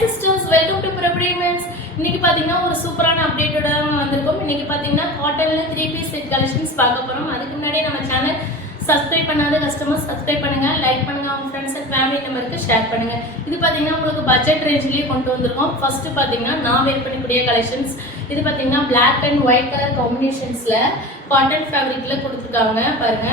Sisters, welcome to பிரபடிமெண்ட்ஸ். இன்னைக்கு பாத்தீங்கன்னா ஒரு சூப்பரான அப்டேட்டோட வந்திருக்கோம். இன்னைக்கு பாத்தீங்கன்னா காட்டன்ல 3 பீஸ் செட் கலெக்ஷன்ஸ் பார்க்க போறோம். அதுக்கு முன்னாடி நம்ம சேனல் சப்ஸ்கிரைப் பண்ணாத கஸ்டமர்ஸ் சப்ஸ்கிரைப் பண்ணுங்க, லைக் பண்ணுங்க, உங்க ஃப்ரெண்ட்ஸ் அண்ட் ஃபேமிலி மெம்பருக்கு ஷேர் பண்ணுங்க. இது பாத்தீங்கன்னா உங்களுக்கு பட்ஜெட் ரேஞ்சிலேயே கொண்டு வந்திருக்கோம். ஃபர்ஸ்ட் பாத்தீங்கன்னா நான் வேர் பண்ணக்கூடிய கலெக்ஷன்ஸ். இது பாத்தீங்கன்னா பிளாக் அண்ட் ஒயிட் கலர் காம்பினேஷன்ஸ்ல காட்டன் ஃபேப்ரிக்ல கொடுத்துருக்காங்க பாருங்க.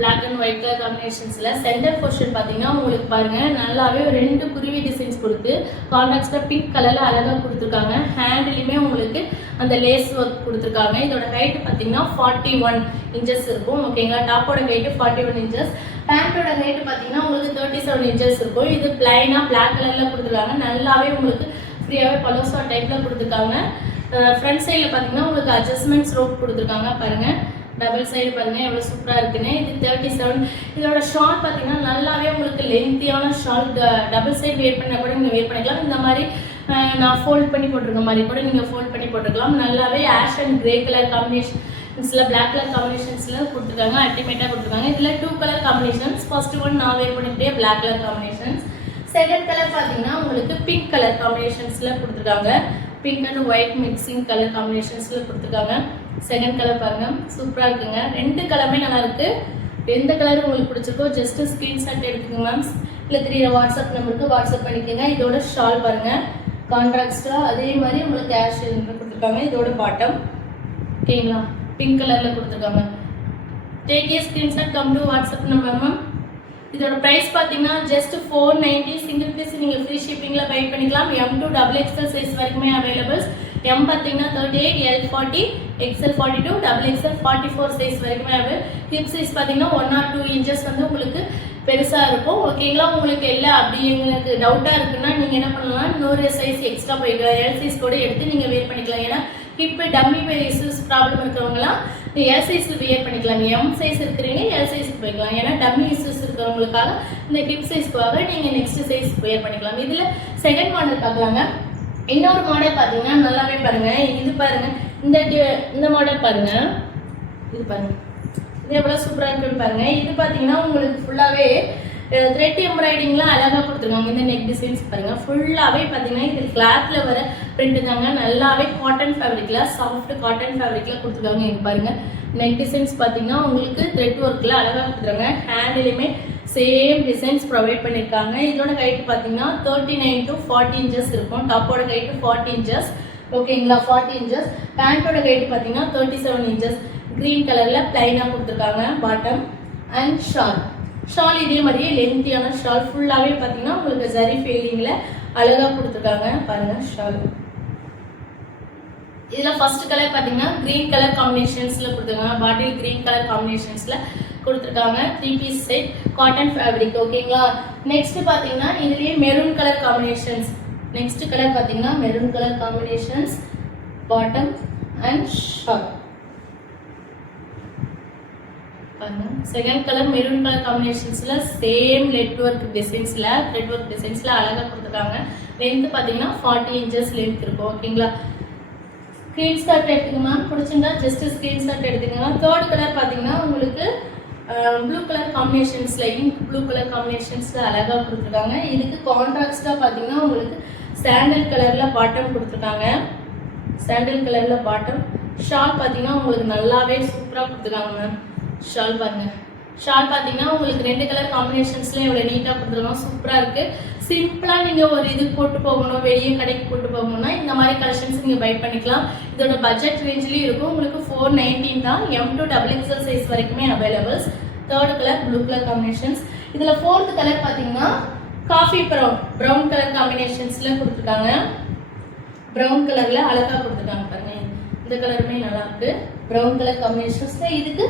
Black and white color combinationsல சென்டர் போர்ஷன் பாத்தீங்கன்னா உங்களுக்கு பாருங்க நல்லாவே ரெண்டு குருவி டிசைன்ஸ் கொடுத்து கான்ட்ராஸ்டா பிங்க் கலர்ல அழகா கொடுத்துருக்காங்க. ஹேண்ட்லயுமே உங்களுக்கு அந்த லேஸ் ஒர்க் கொடுத்துருக்காங்க. இதோட ஹைட் பாத்தீங்கன்னா 41 இன்ச்சஸ் இருக்கும். ஓகேங்களா, டாப்போட ஹைட் 41 இன்ச்சஸ், பேண்டோட ஹைட் பாத்தீங்கன்னா உங்களுக்கு 37 இன்ச்சஸ் இருக்கும். இது பிளைனா பிளாக் கலர்ல கொடுத்துருக்காங்க. நல்லாவே உங்களுக்கு ஃப்ரீயாவே பலோசா டைப்ல கொடுத்துருக்காங்க. ஃப்ரண்ட் சைட்ல பாத்தீங்கன்னா உங்களுக்கு அட்ஜஸ்ட்மெண்ட்ஸ் ரோப் கொடுத்துருக்காங்க பாருங்க. டபுள் சைடு பாருங்க எவ்வளவு சூப்பரா இருக்குன்னு. இது 37. இதோட ஷால் பாத்தீங்கன்னா நல்லாவே உங்களுக்கு லென்த்தியான ஷால். டபுள் சைடு வேர் பண்ணா கூட நீங்க வேர் பண்ணிக்கலாம். இந்த மாதிரி நான் ஃபோல்ட் பண்ணி போட்டிருக்க மாதிரி கூட நீங்க ஃபோல்ட் பண்ணி போட்டுக்கலாம். நல்லாவே ஆஷ் அண்ட் கிரே கலர் காம்பினேஷன்ஸ்ல பிளாக் கலர் காம்பினேஷன்ஸ்ல கொடுத்துருக்காங்க. அல்டிமேட்டா கொடுத்துருக்காங்க. இதுல 2 கலர் காம்பினேஷன்ஸ். ஃபர்ஸ்ட் ஒன் நான் வேர் பண்ணிக்கிட்டே black colour combinations. Second colour பாத்தீங்கன்னா உங்களுக்கு பிங்க் கலர் காம்பினேஷன்ஸ்ல கொடுத்துருக்காங்க. Pink and white mixing colour காம்பினேஷன்ஸ்ல கொடுத்துருக்காங்க. செகண்ட் கலர் பாருங்க சூப்பரா இருக்குங்க. ரெண்டு கலருமே நல்லா இருக்கு. எந்த கலர் உங்களுக்கு பிடிச்சிருக்கோ ஜஸ்ட் ஸ்கிரீன்ஷாட் எடுத்துக்கோங்க மேம். இல்ல 3 வாட்ஸ்அப் நம்பருக்கு வாட்ஸ்அப் பண்ணிக்கோங்க. இதோட ஷால் பாருங்க கான்ட்ராஸ்டா அதே மாதிரி உங்களுக்கு கேஷ் கொடுத்துருக்காங்க. இதோட பாட்டம் ஓகேங்களா பிங்க் கலர்ல கொடுத்துருக்காங்க. Take a screenshot come to WhatsApp number ma'am. இதோட பிரைஸ் பாத்தீங்கன்னா ஜஸ்ட் 490. சிங்கிள் பீஸ் நீங்க ஃப்ரீ ஷிப்பிங்ல பை பண்ணிக்கலாம். M to XXL சைஸ் வரைக்குமே அவைலபிள்ஸ். M பாத்தீங்கன்னா 38, L 40, XL 42, XXL 44 சைஸ் வரைக்குமே அவைலபிள். ஹிப் சைஸ் பாத்தீங்கன்னா 1 or 2 இன்ச்சஸ் வந்து உங்களுக்கு பெருசா இருக்கும். ஓகேங்களா, உங்களுக்கு எல்லாம் அப்படி உங்களுக்கு டவுட்டா இருக்குன்னா நீங்க என்ன பண்ணலாம், இன்னொரு சைஸ் எக்ஸ்ட்ரா போய்க்கலாம். L சைஸ் கூட எடுத்து நீங்க வேர் பண்ணிக்கலாம். ஏன்னா ஹிப் டம்மி இஷ்யூஸ் ப்ராப்ளம் இருக்கிறவங்கலாம் எல் சைஸ்ல வியர் பண்ணிக்கலாம். M சைஸ் இருக்கிறீங்க L சைஸ்க்கு போய்க்கலாம். ஏன்னா டம்மி இஷ்யூஸ் இருக்கிறவங்களுக்காக இந்த ஹிப் சைஸ்க்காக நீங்க நெக்ஸ்ட் சைஸ் வியர் பண்ணிக்கலாம். இதுல செகண்ட் மாடல் பார்க்கலாங்க. இன்னொரு மாடல் பாத்தீங்கன்னா நல்லாவே பாருங்க. இது பாருங்க இந்த மாடல் பாருங்க. இது பாருங்க இது எவ்வளவு சூப்பரா இருக்குன்னு பாருங்க. இது பாத்தீங்கன்னா உங்களுக்கு ஃபுல்லாவே த்ரெட் எம்ப்ராய்டிங்ல அழகா கொடுத்துருக்காங்க. இந்த நெக் டிசைன்ஸ் பாருங்க ஃபுல்லாவே பாத்தீங்கன்னா இது கிளாத்ல வர பிரிண்ட் தாங்க. நல்லாவே காட்டன் ஃபேப்ரிக்ல சாஃப்ட் காட்டன் ஃபேப்ரிக்ல கொடுத்துருக்காங்க. இங்க பாருங்க நெக் டிசைன்ஸ் பாத்தீங்கன்னா உங்களுக்கு த்ரெட் ஒர்க்ல அழகா கொடுத்துருக்காங்க. ஹேண்ட்லயுமே சேம் டிசைன்ஸ் ப்ரொவைட் பண்ணிருக்காங்க. இதோட ஹைட் பாத்தீங்கன்னா 39 to 40 இன்ச்சஸ் இருக்கும். டாப்போட ஹைட் 40 இன்ச்சஸ். ஓகேங்களா 40 இன்ச்சஸ். பேண்டோட ஹைட் பாத்தீங்கன்னா 37 இன்ச்சஸ். கிரீன் கலர்ல பிளைனா கொடுத்துருக்காங்க. பாட்டம் அண்ட் ஷால் இதே மாதிரியே லென்த்தியான ஷால் ஃபுல்லாவே பாத்தீங்கன்னா உங்களுக்கு ஜரி ஃபீலிங்ல அழகா கொடுத்துருக்காங்க பாருங்க ஷால். இதுல ஃபர்ஸ்ட் கலர் பாத்தீங்கன்னா கிரீன் கலர் காம்பினேஷன்ஸ்ல கொடுத்துருக்காங்க. பாட்டில் கிரீன் கலர் காம்பினேஷன்ஸ்ல கொடுத்துருக்காங்க. 3 பீஸ் செட் காட்டன் ஃபேப்ரிக். ஓகேங்களா, நெக்ஸ்ட் பாத்தீங்கன்னா இதுலயே maroon colour combinations. Next colour பாத்தீங்கன்னா maroon colour combinations bottom and shawl பாருங்க. செகண்ட் கலர் மெரூன் கலர் காம்பினேஷன்ஸ்ல சேம் த்ரெட் ஒர்க் டிசைன்ஸ்ல அழகா கொடுத்துருக்காங்க. லென்த் பாத்தீங்கன்னா 40 இன்ச்சஸ் லென்த் இருக்கும். ஓகேங்களா, ஸ்கிரீன்ஷாட் எடுத்துக்கோங்க. பிடிச்சிருந்தா ஜஸ்ட் ஸ்கிரீன்ஷாட் எடுத்துக்கோங்க. தேர்ட் கலர் பாத்தீங்கன்னா உங்களுக்கு ப்ளூ கலர் காம்பினேஷன்ஸ்ல இங்க் ப்ளூ கலர் காம்பினேஷன்ஸ்ல அழகா கொடுத்துருக்காங்க. இதுக்கு கான்ட்ராஸ்டா பாத்தீங்கன்னா உங்களுக்கு சாண்டல் கலர்ல பாட்டம் கொடுத்துருக்காங்க. சாண்டல் கலர்ல பாட்டம். ஷால் பாத்தீங்கன்னா உங்களுக்கு நல்லாவே சூப்பரா கொடுத்துருக்காங்க மேம். ஷால் பாருங்க. ஷால் பாத்தீங்கன்னா உங்களுக்கு 2 கலர் காம்பினேஷன்ஸ்ல எவ்வளவு நீட்டா கொடுத்துருக்காங்க. சூப்பரா இருக்கு. சிம்பிளா நீங்க ஒரு இது போட்டு போகணும், வெளியே கடைக்கு போட்டு போகணும்னா இந்த மாதிரி கலெக்ஷன்ஸ் நீங்க பை பண்ணிக்கலாம். இதோட பட்ஜெட் ரேஞ்சிலயும் இருக்கும். உங்களுக்கு 419 தான். M to XXL சைஸ் வரைக்குமே availables. Third colour blue colour combinations. இதுல ஃபோர்த் கலர் பாத்தீங்கன்னா காஃபி பிரவுன் கலர் காம்பினேஷன்ஸ்ல கொடுத்துருக்காங்க. பிரவுன் கலர்ல அழகா கொடுத்துருக்காங்க பாருங்க. இந்த கலருமே நல்லா இருக்கு. பிரவுன் கலர் காம்பினேஷன்ஸ்ல இதுக்கு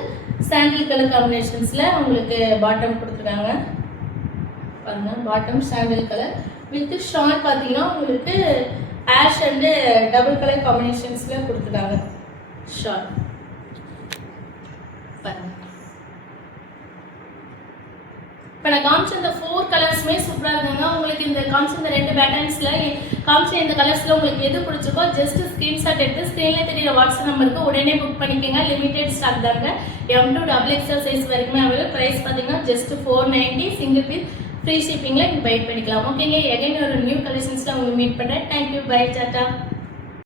சாண்டில் கலர் காம்பினேஷன்ஸ்ல உங்களுக்கு பாட்டம் கொடுத்துருக்காங்க பாருங்க. Bottom sandal colour with shawl பாத்தீங்கன்னா உங்களுக்கு ஆஷ் அண்ட் டபுள் கலர் காம்பினேஷன்ஸ்ல கொடுத்துருக்காங்க ஷால் பாருங்க. இப்போ நான் காமிச்ச இந்த 4 கலர்ஸுமே சூப்பராக இருக்குங்க. உங்களுக்கு இந்த காமிச்ச இந்த 2 பேட்டர்ன்ஸ்ல காமிச்ச இந்த கலர்ஸ்ல உங்களுக்கு எது பிடிச்சிருக்கோ ஜஸ்ட் ஸ்கிரீன்ஷாட் எடுத்து ஸ்க்ரீன்ல தெரியுற வாட்ஸ்அப் நம்பருக்கு உடனே புக் பண்ணிக்கோங்க. லிமிடெட் ஸ்டாக் தாங்க. M to XXL சைஸ் வரைக்குமே அவைலபிள். பிரைஸ் பார்த்தீங்கன்னா ஜஸ்ட் 490. சிங்கிள் பீஸ் ஃப்ரீ ஷிப்பிங்கில் நீங்கள் பை பண்ணிக்கலாம். ஓகேங்க, எகைன் ஒரு நியூ கலெக்ஷன்ஸில் உங்களுக்கு மீட் பண்ணுறேன். Thank you, bye, tata.